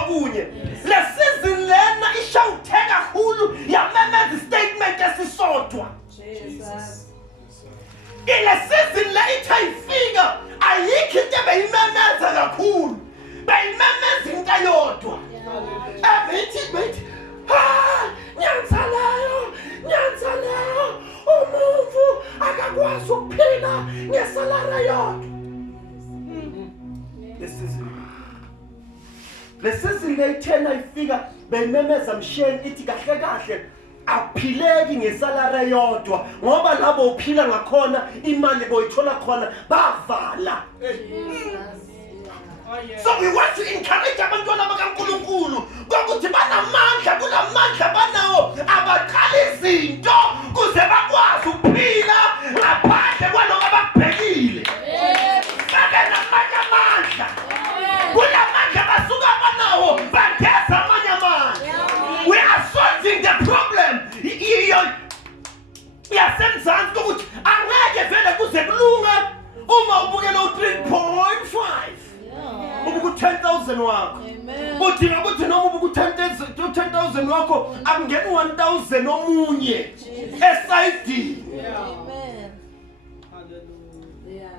nokunye. Le season lena ishawutheka kakhulu yamemeza statement esisodwa. Ile season la ithayifika ayikho into ebeyimemeza kakhulu. Beyimemeza into eyodwa. Abethi nyanzalayo umuntu akakwazi ukuphila ngesalary yakhe. Le season leyithena ifika beyimemeza msheni ithi kahle akuphileki ngesalary yodwa ngoba labo uphila ngakhona imali boyithola khona bavala. So we want to encourage abantwana bakaNkulunkulu ukuthi banamandla kulamandla banawo abaqala izinto kuze bakwazi ukuphila ngaphandle kwaloko abakubhekile. Babe namanye amandla kulamandla basuka banawo bageza amanye amandla. We are solving the problem. Yasemzansi ukuthi angeke vele kuze kulunga uma ubukela u3.5 ubuku 10,000 wakho. Udinga ukuthi noma ubuku 10,000 wakho akungeni 1,000 omunye esayidini. Amen. Hallelujah.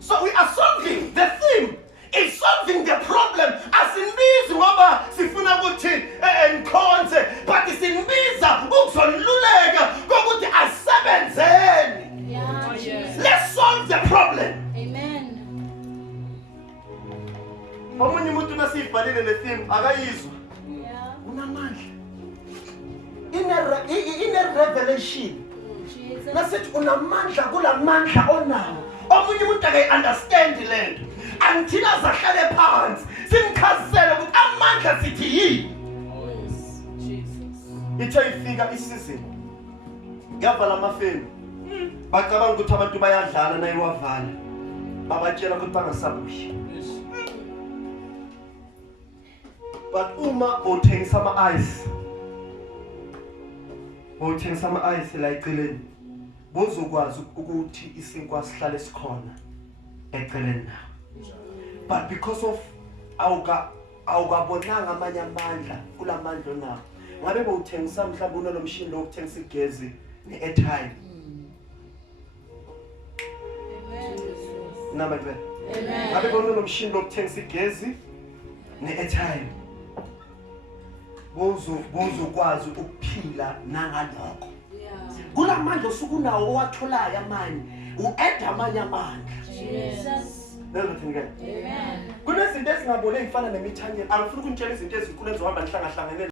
So we are solving the theme. It's solving the problem. Asinbizi ngoba sifuna ukuthi enkhonze, but isinbiza ukuzoluleka kokuthi asebenzeni. Let's solve the problem. Amen. Omunye umuntu nasibhalile le theme akayizwa. Unamandla. Ine revelation. Nasithi unamandla kulamandla onawo. Omunye umuntu akayi-understand lento. Until azahlale phansi simchazele ukuthi amandla sithi yini. Ithe ifika isizini. Yavala amafeni. Bacabanga ukuthi abantu bayadlala naye wavala. Babatshela ukuthi bangasabushi. But uma uthengisa ama-ice la eceleni bozokwazi ukuthi isinkwa sihlale sikhona eceleni nawo. But because of awukabonanga amanye amandla kulamandla nawo ngabe bowuthengisa mhlawumbe unolomshini lo ukuthengisa igezi ne-airtime. Amen. Ngabe unolomshini lo ukuthengisa igezi ne-airtime. Bozokwazi ukuphila nangalokho. Kulamandla osukunawo owatholayo amanye u-add amanye amandla. Amen. Kunezinto ezingabone ezifana nemithanyelo. Angifuni ukunitshela izinto ezinkulu ezohamba nihlangahlangene